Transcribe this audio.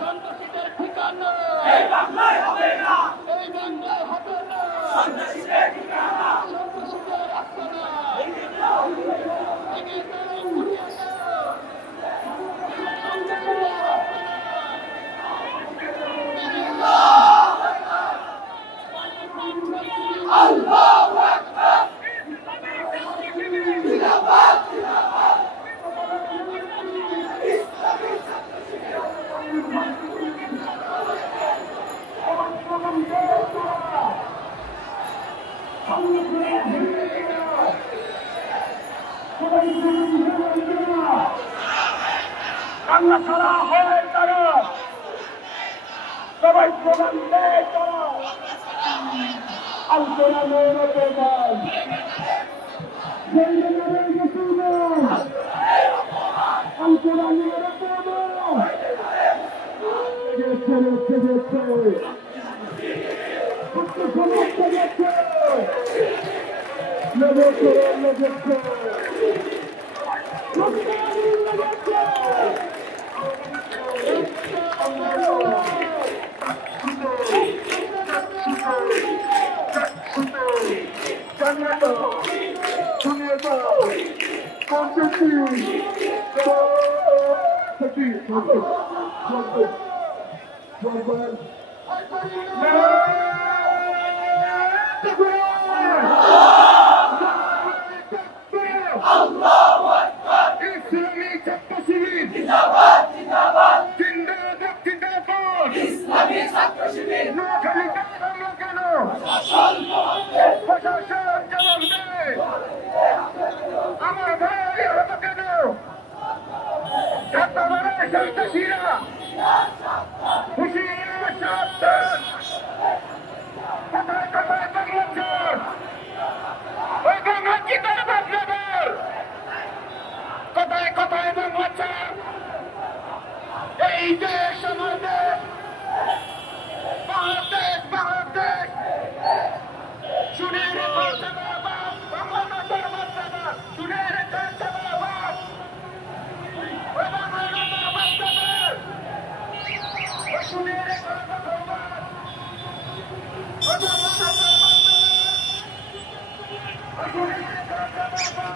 সন্ত্রাসীদের ঠিকানা এই বাংলায় হবে না, এই বাংলায় হবে না, সন্ত্রাসীদের ঠিকানা সন্ত্রাসীদের আস্তানা ভেঙে দাও, ভেঙে দাও, গুড়িয়ে দাও, সন্ত্রাসীদের আস্তানা ভেঙে দাও। আল্লাহু আকবার, জিন্দাবাদ জিন্দাবাদ, ইসলামী ছাত্র শিবির বাংলা ছাড়া হয় তারা সবাই প্রধান দেয় তারা আলোচনা মেহনতের গান সেই জন্য মুসলমান আলোচনা মেহনতের গান গেছে গেছে গেছে সমস্ত গেছে লেগেছে লেগেছে আল্লাহু আকবার, ইসলামী ছাত্র শিবির জিন্দাবাদ জিন্দাবাদ, জিন্দাবাদ জিন্দাবাদ ইসলামী ছাত্র শিবির নোয়াখালী কেন কেন শাসন কমাতে প্রশাসন জবাব দেয় আমার ভাই হলো কেন ছাত্ররা সন্ত্রাসীরা হুশিয়ার সাবধান কোথায় কোথায় বাংলাদেশ ওই বাংলা চিতার বাংলাদেশ কোথায় কোথায় বাংলাদেশ এই দেশ আমার দেশ বাংলাদেশ বাংলাদেশ শুনে রেখো বাবা বাংলা মাতার বাচ্চারা শুনে রেখো বাবা ওই বাংলা মাতার বাচ্চাদের শুনে রেখো বাবা ওই বাংলা মাতার বাচ্চাদের শুনে রেখো বাবা